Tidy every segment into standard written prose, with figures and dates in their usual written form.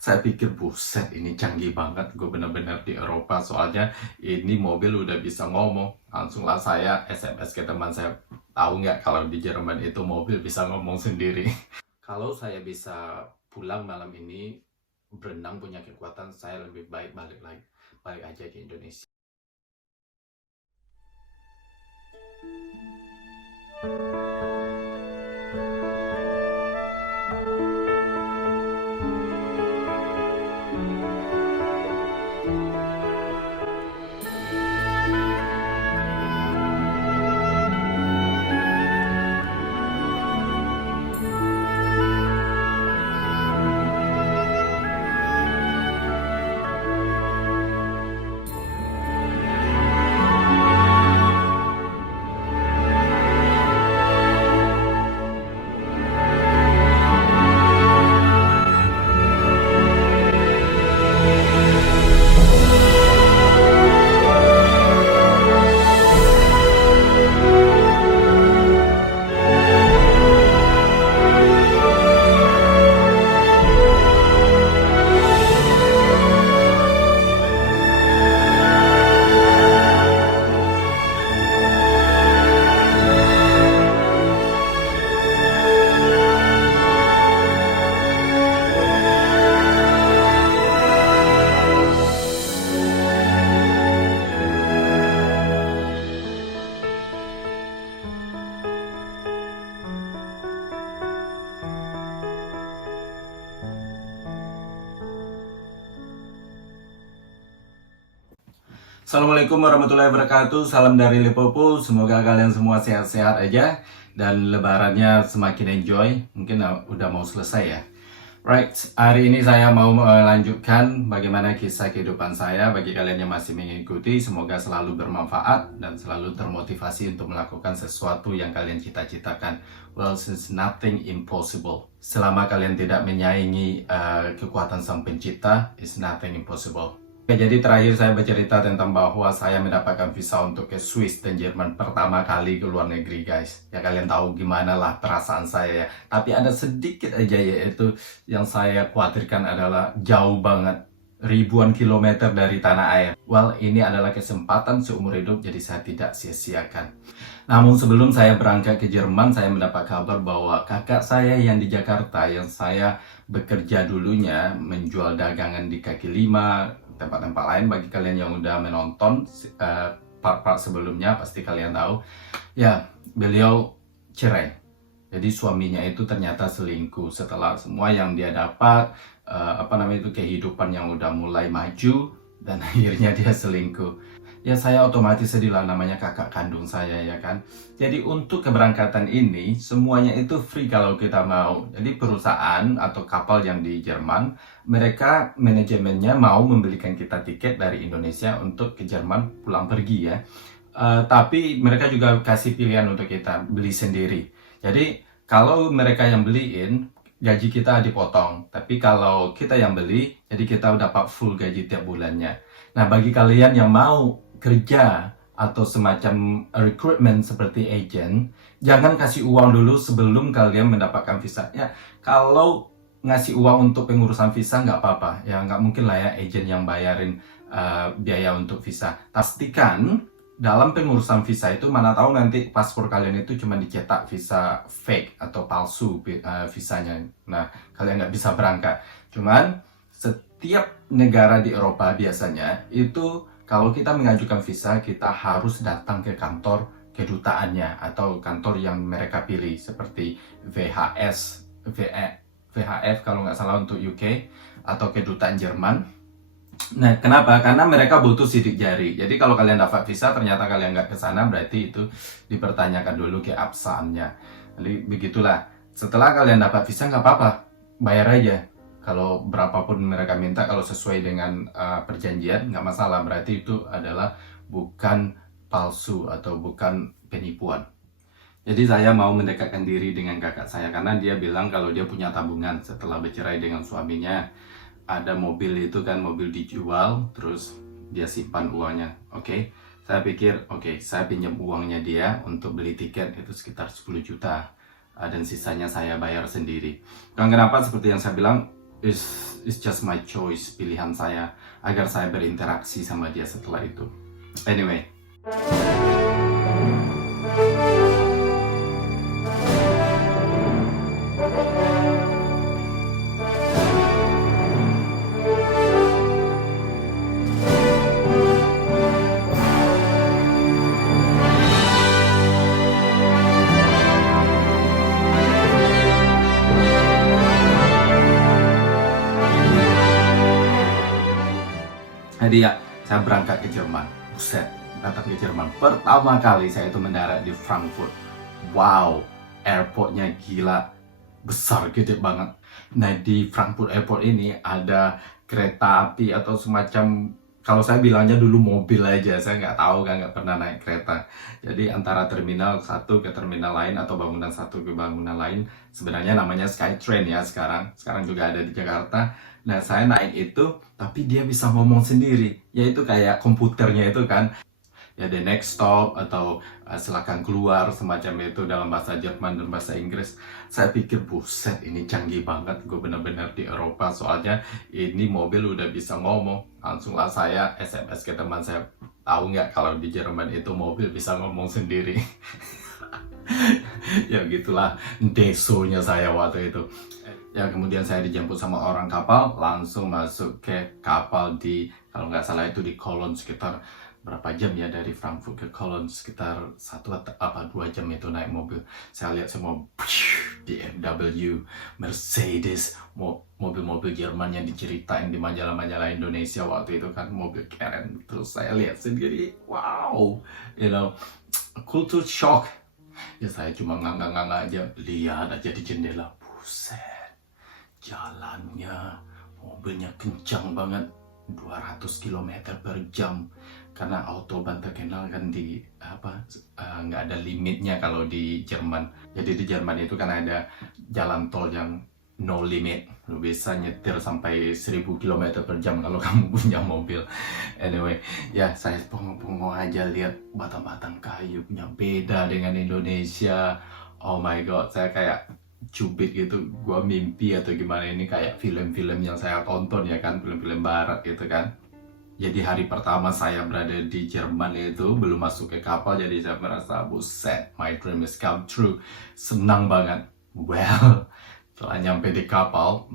Saya pikir buset ini canggih banget, gue bener-bener di Eropa, soalnya ini mobil udah bisa ngomong. Langsunglah saya SMS ke teman saya, tahu nggak kalau di Jerman itu mobil bisa ngomong sendiri. Kalau saya bisa pulang malam ini, berenang punya kekuatan, saya lebih baik balik aja ke Indonesia. Assalamualaikum warahmatullahi wabarakatuh. Salam dari Liverpool. Semoga kalian semua sehat-sehat aja dan lebarannya semakin enjoy. Mungkin udah mau selesai ya. Right, hari ini saya mau melanjutkan bagaimana kisah kehidupan saya. Bagi kalian yang masih mengikuti, semoga selalu bermanfaat dan selalu termotivasi untuk melakukan sesuatu yang kalian cita-citakan. Well, since nothing impossible. Selama kalian tidak menyaingi kekuatan Sang Pencipta, it's nothing impossible. Jadi terakhir saya bercerita tentang bahwa saya mendapatkan visa untuk ke Swiss dan Jerman pertama kali ke luar negeri, guys. Ya kalian tahu gimana lah perasaan saya ya. Tapi ada sedikit aja, yaitu yang saya khawatirkan adalah jauh banget, ribuan kilometer dari tanah air. Well, ini adalah kesempatan seumur hidup, jadi saya tidak sia-siakan. Namun sebelum saya berangkat ke Jerman, saya mendapat kabar bahwa kakak saya yang di Jakarta, yang saya bekerja dulunya menjual dagangan di kaki lima, tempat-tempat lain. Bagi kalian yang udah menonton part-part sebelumnya, pasti kalian tahu ya, beliau cerai. Jadi suaminya itu ternyata selingkuh. Setelah semua yang dia dapat, kehidupan yang udah mulai maju, dan akhirnya dia selingkuh. Ya saya otomatis sedih lah, namanya kakak kandung saya ya kan. Jadi untuk keberangkatan ini semuanya itu free kalau kita mau. Jadi perusahaan atau kapal yang di Jerman, mereka manajemennya mau membelikan kita tiket dari Indonesia untuk ke Jerman pulang pergi ya. Tapi mereka juga kasih pilihan untuk kita beli sendiri. Jadi kalau mereka yang beliin, gaji kita dipotong. Tapi kalau kita yang beli, jadi kita dapat full gaji tiap bulannya. Nah, bagi kalian yang mau kerja atau semacam recruitment seperti agent, jangan kasih uang dulu sebelum kalian mendapatkan visa. Ya, kalau ngasih uang untuk pengurusan visa nggak apa-apa. Ya, nggak mungkin lah ya agent yang bayarin biaya untuk visa. Pastikan dalam pengurusan visa itu, mana tahu nanti paspor kalian itu cuma dicetak visa fake atau palsu visanya. Nah, kalian nggak bisa berangkat. Cuman setiap negara di Eropa biasanya itu kalau kita mengajukan visa, kita harus datang ke kantor kedutaannya atau kantor yang mereka pilih, seperti VHF kalau nggak salah untuk UK, atau kedutaan Jerman. Nah, kenapa? Karena mereka butuh sidik jari. Jadi kalau kalian dapat visa, ternyata kalian nggak ke sana, berarti itu dipertanyakan dulu ke absennya. Jadi begitulah. Setelah kalian dapat visa, nggak apa-apa, bayar aja. Kalau berapapun mereka minta, kalau sesuai dengan perjanjian, nggak masalah. Berarti itu adalah bukan palsu atau bukan penipuan. Jadi saya mau mendekatkan diri dengan kakak saya, karena dia bilang kalau dia punya tabungan setelah bercerai dengan suaminya. Ada mobil itu kan, mobil dijual, terus dia simpan uangnya. Oke, saya pikir saya pinjam uangnya dia untuk beli tiket, itu sekitar 10 juta. Dan sisanya saya bayar sendiri. Dan kenapa? Seperti yang saya bilang, is just my choice, pilihan saya agar saya berinteraksi sama dia setelah itu. Anyway. Jadi ya, saya berangkat ke Jerman. Buset, berangkat ke Jerman. Pertama kali saya itu mendarat di Frankfurt. Wow, airportnya gila. Besar, gede banget. Nah, di Frankfurt Airport ini ada kereta api atau semacam, kalau saya bilangnya dulu mobil aja. Saya nggak tahu kan, nggak pernah naik kereta. Jadi antara terminal satu ke terminal lain atau bangunan satu ke bangunan lain. Sebenarnya namanya Skytrain ya sekarang. Sekarang juga ada di Jakarta. Nah, saya naik itu, tapi dia bisa ngomong sendiri. Yaitu kayak komputernya itu kan. Ya, the next stop atau silakan keluar, semacam itu dalam bahasa Jerman dan bahasa Inggris. Saya pikir, buset, ini canggih banget. Gue benar-benar di Eropa, soalnya ini mobil udah bisa ngomong. Langsunglah saya SMS ke teman saya, tahu nggak kalau di Jerman itu mobil bisa ngomong sendiri. Ya gitulah desonya saya waktu itu. Ya, kemudian saya dijemput sama orang kapal, langsung masuk ke kapal di, kalau nggak salah itu di Cologne, sekitar berapa jam ya dari Frankfurt ke Cologne, sekitar 1 atau 2 jam itu naik mobil. Saya lihat semua BMW, Mercedes, mobil-mobil Jerman yang diceritain di majalah-majalah Indonesia waktu itu kan, mobil keren. Terus saya lihat sendiri, wow, culture shock. Ya saya cuma nganggak-nganggak aja, lihat aja di jendela, buset. Jalannya, mobilnya kencang banget, 200 km per jam. Karena autobahn terkenal kan di nggak ada limitnya kalau di Jerman. Jadi di Jerman itu kan ada jalan tol yang no limit. Lu bisa nyetir sampai 1000 km per jam kalau kamu punya mobil. Anyway, ya saya pongong-pongong aja lihat batang-batang kayunya beda dengan Indonesia. Oh my god, saya kayak cubit gitu, gua mimpi atau gimana, ini kayak film-film yang saya tonton ya kan, film-film barat gitu kan. Jadi hari pertama saya berada di Jerman itu, belum masuk ke kapal, jadi saya merasa, buset, my dream is come true. Senang banget. Well, setelah nyampe di kapal,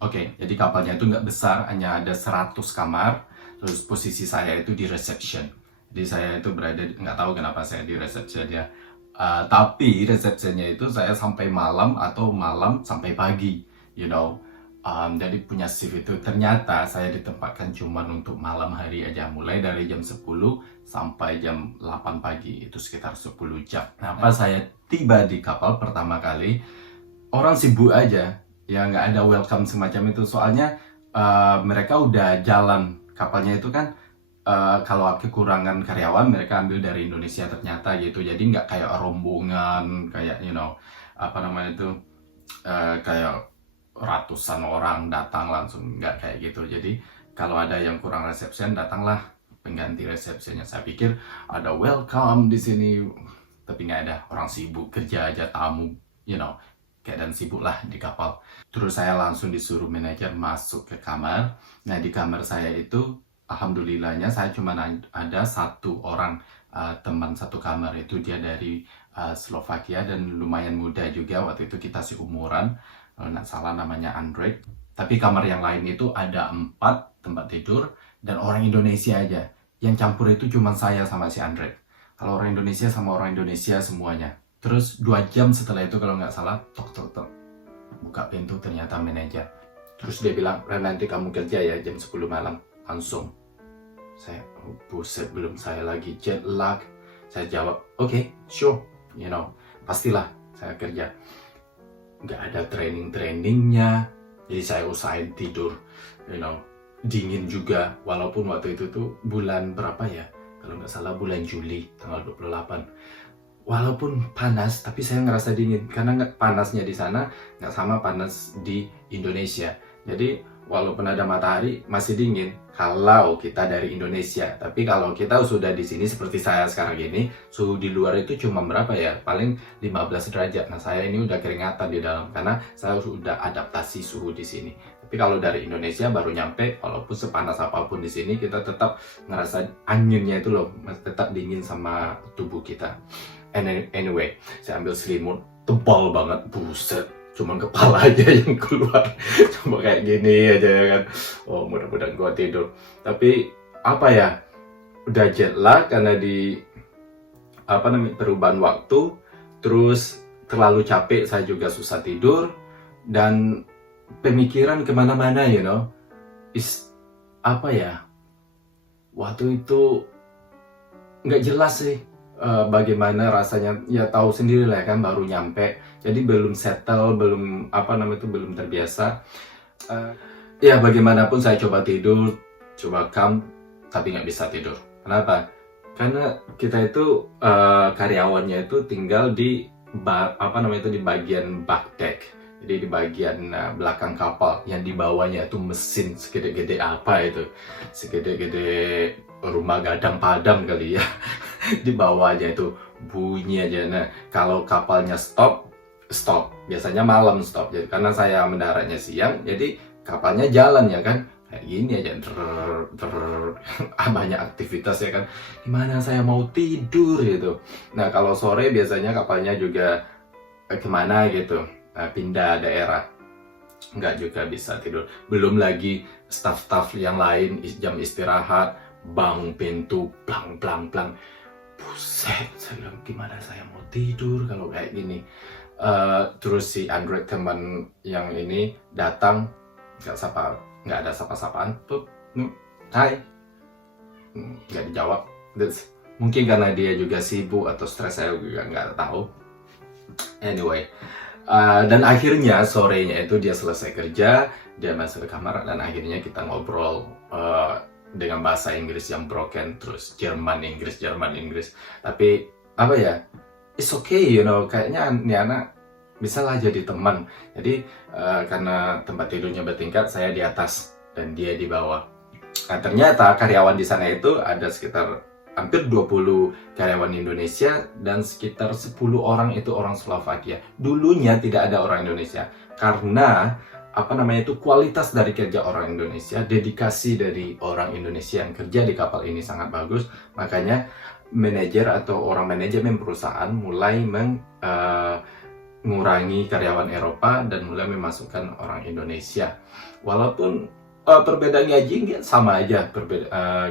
oke, jadi kapalnya itu nggak besar, hanya ada 100 kamar. Terus posisi saya itu di reception. Jadi saya itu berada, nggak tahu kenapa saya di reception ya. Tapi resepsinya itu saya sampai malam atau malam sampai pagi, you know. Jadi punya shift itu, ternyata saya ditempatkan cuma untuk malam hari aja, mulai dari jam 10 sampai jam 8 pagi, itu sekitar 10 jam. Nah, pas saya tiba di kapal pertama kali, orang sibuk aja, ya nggak ada welcome semacam itu, soalnya mereka udah jalan, kapalnya itu kan kalau kekurangan karyawan mereka ambil dari Indonesia ternyata gitu. Jadi nggak kayak rombongan, kayak kayak ratusan orang datang langsung, nggak kayak gitu. Jadi kalau ada yang kurang resepsi, datanglah pengganti resepsinya. Saya pikir ada welcome di sini, tapi nggak ada. Orang sibuk kerja aja, tamu, keadaan sibuk lah di kapal. Terus saya langsung disuruh manajer masuk ke kamar. Nah, di kamar saya itu alhamdulillahnya saya cuma ada satu orang teman satu kamar, itu dia dari Slovakia dan lumayan muda juga, waktu itu kita seumuran, kalau nggak salah namanya Andre. Tapi kamar yang lain itu ada 4 tempat tidur dan orang Indonesia aja. Yang campur itu cuma saya sama si Andre. Kalau orang Indonesia sama orang Indonesia semuanya. Terus 2 jam setelah itu kalau nggak salah, tok tok tok, buka pintu, ternyata manajer. Terus dia bilang, "Ren, nanti kamu kerja ya jam 10 malam." Langsung saya, buset, belum saya lagi jet lag. Saya jawab, "Oke, sure, pastilah saya kerja." Nggak ada training-trainingnya, jadi saya usahain tidur, dingin juga, walaupun waktu itu tuh bulan berapa ya, kalau nggak salah bulan Juli, tanggal 28. Walaupun panas, tapi saya ngerasa dingin, karena panasnya di sana nggak sama panas di Indonesia. Jadi walaupun ada matahari masih dingin kalau kita dari Indonesia. Tapi kalau kita sudah di sini seperti saya sekarang ini, suhu di luar itu cuma berapa ya? Paling 15 derajat. Nah, saya ini udah keringatan di dalam karena saya sudah adaptasi suhu di sini. Tapi kalau dari Indonesia baru nyampe, walaupun sepanas apapun di sini, kita tetap ngerasa anginnya itu loh, tetap dingin sama tubuh kita. Anyway, saya ambil selimut, tebal banget, buset. Cuman kepala aja yang keluar, cuma kayak gini aja ya kan. Oh, mudah-mudahan gua tidur. Tapi apa ya, udah jet lag karena di perubahan waktu, terus terlalu capek, saya juga susah tidur, dan pemikiran kemana-mana, apa ya, waktu itu nggak jelas sih. Bagaimana rasanya, ya tahu sendiri lah kan, baru nyampe, jadi belum settle, belum belum terbiasa. Ya bagaimanapun saya coba tidur, coba calm, tapi nggak bisa tidur. Kenapa? Karena kita itu karyawannya itu tinggal di di bagian back deck, jadi di bagian belakang kapal, yang di bawahnya itu mesin segede-gede apa itu, segede-gede rumah gadang padang kali ya. Di bawahnya itu bunyi aja. Nah, kalau kapalnya stop, biasanya malam stop. Jadi karena saya mendaratnya siang, jadi kapalnya jalan ya kan, kayak gini aja, banyak aktivitas ya kan. Gimana saya mau tidur gitu. Nah, kalau sore biasanya kapalnya juga kemana gitu, pindah daerah, nggak juga bisa tidur. Belum lagi staff-staff yang lain jam istirahat, bangun pintu, plang. Buset, saya bilang gimana saya mau tidur kalau kayak gini. Terus si Android teman yang ini datang, nggak ada sapa-sapaan, hai, nggak dijawab. Mungkin karena dia juga sibuk atau stres, saya juga nggak tahu. Anyway, dan akhirnya sorenya itu dia selesai kerja, dia masuk ke kamar, dan akhirnya kita ngobrol dengan bahasa Inggris yang broken, terus Jerman Inggris. Tapi apa ya, it's okay, kayaknya ini anak bisa lah jadi teman. Jadi karena tempat tidurnya bertingkat, saya di atas dan dia di bawah. Nah, ternyata karyawan di sana itu ada sekitar hampir 20 karyawan Indonesia dan sekitar 10 orang itu orang Slovakia. Dulunya tidak ada orang Indonesia karena kualitas dari kerja orang Indonesia, dedikasi dari orang Indonesia yang kerja di kapal ini sangat bagus. Makanya manajer atau orang manajemen perusahaan mulai mengurangi karyawan Eropa dan mulai memasukkan orang Indonesia. Walaupun perbedaan gaji sama aja,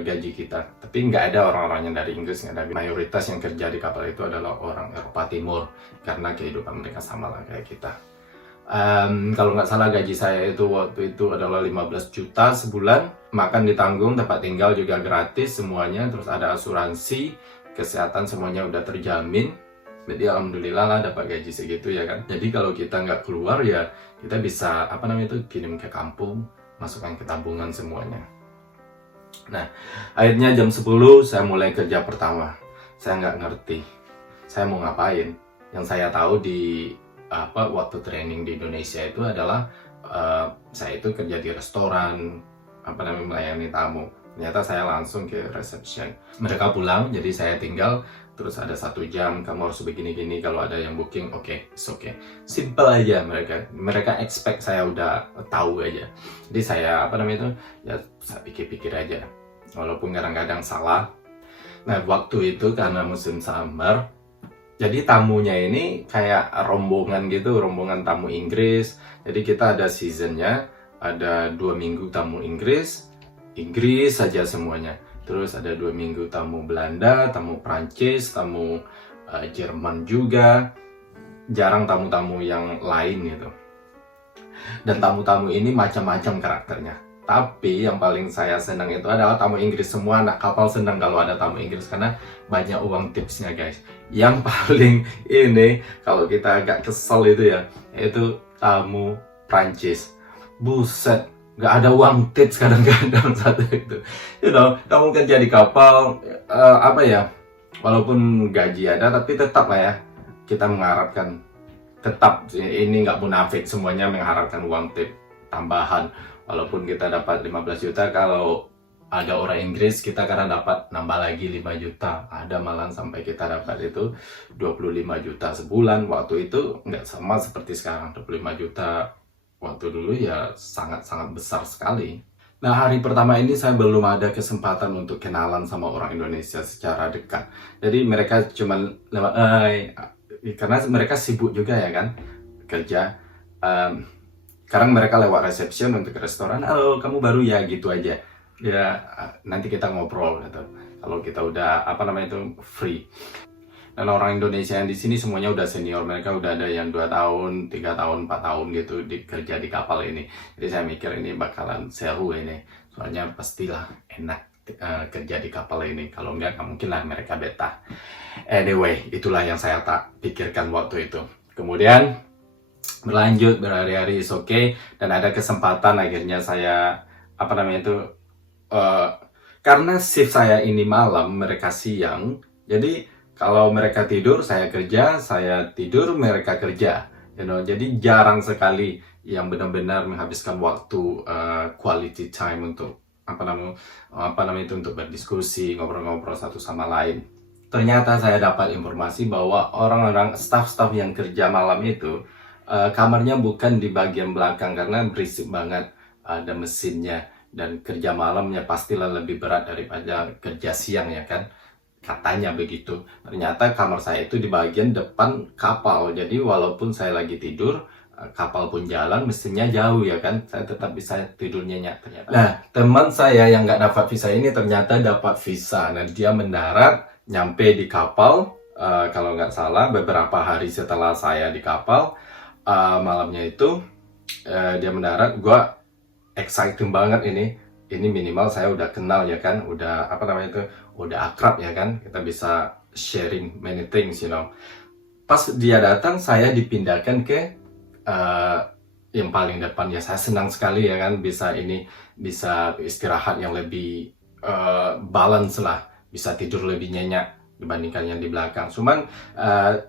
gaji kita, tapi nggak ada orang-orang yang dari Inggris, nggak ada. Mayoritas yang kerja di kapal itu adalah orang Eropa Timur karena kehidupan mereka sama lah kayak kita. Kalau nggak salah gaji saya itu waktu itu adalah 15 juta sebulan, makan ditanggung, tempat tinggal juga gratis semuanya, terus ada asuransi kesehatan, semuanya udah terjamin. Jadi alhamdulillah lah dapat gaji segitu ya kan. Jadi kalau kita nggak keluar ya kita bisa kirim ke kampung, masukkan ke tabungan semuanya. Nah, akhirnya jam 10 saya mulai kerja pertama. Saya nggak ngerti saya mau ngapain. Yang saya tahu di waktu training di Indonesia itu adalah saya itu kerja di restoran, melayani tamu. Ternyata saya langsung ke reception. Mereka pulang, jadi saya tinggal. Terus ada 1 jam, kamu harus begini-gini. Kalau ada yang booking, it's okay. Simple aja mereka expect saya udah tahu aja. Jadi saya ya saya pikir-pikir aja. Walaupun kadang-kadang salah. Nah, waktu itu karena musim summer, jadi tamunya ini kayak rombongan gitu, rombongan tamu Inggris. Jadi kita ada seasonnya, ada 2 minggu tamu Inggris saja semuanya. Terus ada 2 minggu tamu Belanda, tamu Prancis, tamu Jerman juga. Jarang tamu-tamu yang lain gitu. Dan tamu-tamu ini macam-macam karakternya. Tapi yang paling saya senang itu adalah tamu Inggris. Semua anak kapal senang kalau ada tamu Inggris karena banyak uang tipsnya guys. Yang paling ini kalau kita agak kesel itu ya, yaitu tamu Prancis. Buset, nggak ada uang tips kadang-kadang satu itu. Kamu kerja di kapal, walaupun gaji ada tapi tetap lah ya kita mengharapkan, tetap ini nggak munafik, semuanya mengharapkan uang tip tambahan. Walaupun kita dapat 15 juta, kalau ada orang Inggris kita karena dapat nambah lagi 5 juta. Ada malah sampai kita dapat itu 25 juta sebulan. Waktu itu nggak sama seperti sekarang. 25 juta waktu dulu ya sangat-sangat besar sekali. Nah, hari pertama ini saya belum ada kesempatan untuk kenalan sama orang Indonesia secara dekat. Jadi mereka cuma lewat, karena mereka sibuk juga ya kan, kerja. Sekarang mereka lewat reception untuk ke restoran, halo kamu baru ya, gitu aja. Ya nanti kita ngobrol gitu. Kalau kita udah itu free. Dan orang Indonesia yang di sini semuanya udah senior, mereka udah ada yang 2 tahun, 3 tahun, 4 tahun gitu kerja di kapal ini. Jadi saya mikir ini bakalan seru ini. Soalnya pastilah enak kerja di kapal ini. Kalau enggak mungkin lah mereka betah. Anyway, itulah yang saya tak pikirkan waktu itu. Kemudian berlanjut berhari-hari is okay, dan ada kesempatan akhirnya saya karena shift saya ini malam, mereka siang, jadi kalau mereka tidur saya kerja, saya tidur mereka kerja, jadi jarang sekali yang benar-benar menghabiskan waktu quality time untuk untuk berdiskusi, ngobrol-ngobrol satu sama lain. Ternyata saya dapat informasi bahwa orang-orang staff-staff yang kerja malam itu kamarnya bukan di bagian belakang karena berisik banget, ada mesinnya, dan kerja malamnya pastilah lebih berat daripada kerja siang ya kan, katanya begitu. Ternyata kamar saya itu di bagian depan kapal, jadi walaupun saya lagi tidur, kapal pun jalan, mesinnya jauh ya kan, saya tetap bisa tidur nyenyak ternyata. Nah, teman saya yang nggak dapat visa ini ternyata dapat visa, dan dia mendarat nyampe di kapal, kalau nggak salah beberapa hari setelah saya di kapal. Malamnya itu dia mendarat, gue exciting banget ini minimal saya udah kenal ya kan, udah udah akrab ya kan, kita bisa sharing many things, Pas dia datang saya dipindahkan ke yang paling depan, ya saya senang sekali ya kan, bisa istirahat yang lebih balance lah, bisa tidur lebih nyenyak dibandingkan yang di belakang. Cuman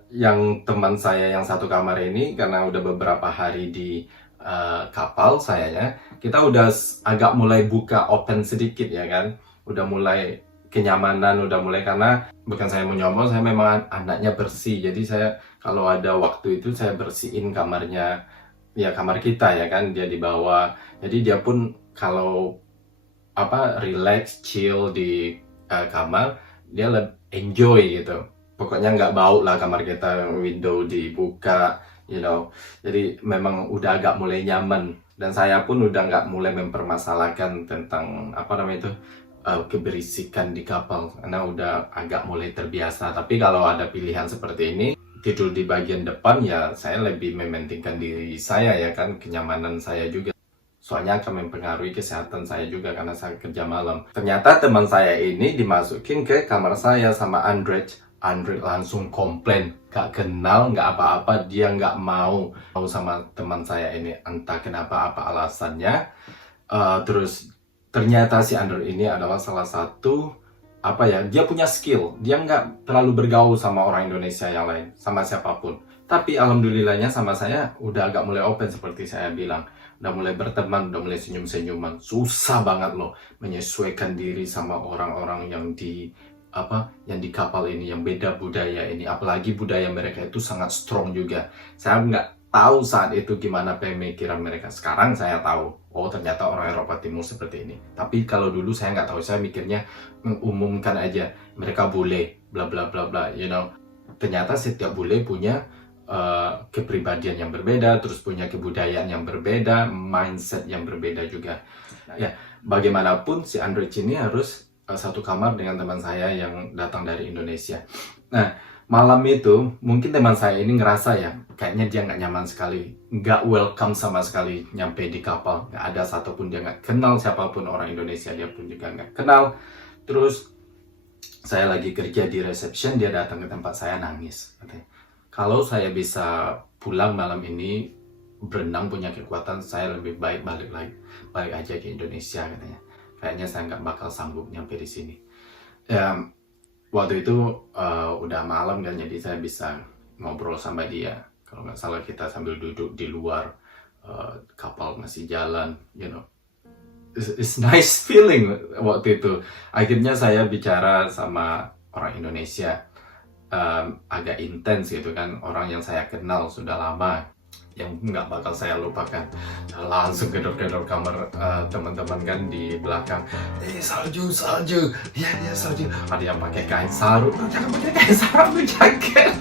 yang teman saya yang satu kamar ini, karena udah beberapa hari di kapal sayanya, kita udah agak mulai buka open sedikit ya kan, udah mulai kenyamanan, udah mulai, karena bukan saya mau nyombong, saya memang anaknya bersih, jadi saya kalau ada waktu itu saya bersihin kamarnya, ya kamar kita ya kan, dia di bawah, jadi dia pun kalau relax, chill di kamar, dia enjoy gitu. Pokoknya nggak bau lah kamar kita, window dibuka, jadi memang udah agak mulai nyaman. Dan saya pun udah nggak mulai mempermasalahkan tentang keberisikan di kapal, karena udah agak mulai terbiasa. Tapi kalau ada pilihan seperti ini, tidur di bagian depan, ya saya lebih mementingkan diri saya ya kan, kenyamanan saya juga. Soalnya akan mempengaruhi kesehatan saya juga karena saya kerja malam. Ternyata teman saya ini dimasukin ke kamar saya sama Andre langsung komplain, gak kenal, gak apa-apa, dia gak mau sama teman saya ini, entah kenapa, apa alasannya. Terus ternyata si Andre ini adalah salah satu dia punya skill, dia nggak terlalu bergaul sama orang Indonesia yang lain, sama siapapun. Tapi alhamdulillahnya sama saya udah agak mulai open seperti saya bilang, udah mulai berteman, udah mulai senyum-senyuman. Susah banget loh menyesuaikan diri sama orang-orang yang di kapal ini, yang beda budaya ini, apalagi budaya mereka itu sangat strong juga. Saya nggak tahu saat itu gimana pemikiran mereka. Sekarang saya tahu, oh ternyata orang Eropa Timur seperti ini. Tapi kalau dulu saya nggak tahu, saya mikirnya mengumumkan aja, mereka bule, bla bla bla bla, Ternyata setiap bule punya kepribadian yang berbeda, terus punya kebudayaan yang berbeda, mindset yang berbeda juga. Ya, bagaimanapun si Andre ini harus satu kamar dengan teman saya yang datang dari Indonesia. Nah, malam itu mungkin teman saya ini ngerasa ya, kayaknya dia nggak nyaman sekali, nggak welcome sama sekali nyampe di kapal. Nggak ada satupun, dia nggak kenal siapapun orang Indonesia, dia pun juga nggak kenal. Terus saya lagi kerja di reception, dia datang ke tempat saya nangis. Kalau saya bisa pulang malam ini, berenang punya kekuatan, saya lebih baik balik aja ke Indonesia katanya. Kayaknya saya nggak bakal sanggup nyampe di sini. Ya, waktu itu udah malam kan, jadi saya bisa ngobrol sama dia. Kalau nggak salah kita sambil duduk di luar, kapal masih jalan, it's nice feeling waktu itu. Akhirnya saya bicara sama orang Indonesia, agak intens gitu kan, orang yang saya kenal sudah lama, yang nggak bakal saya lupakan. Langsung gedor-gedor kamar teman-teman kan di belakang, salju, ya salju. Ada yang pakai kain sarung, jangan pakai kain sarung, jaket.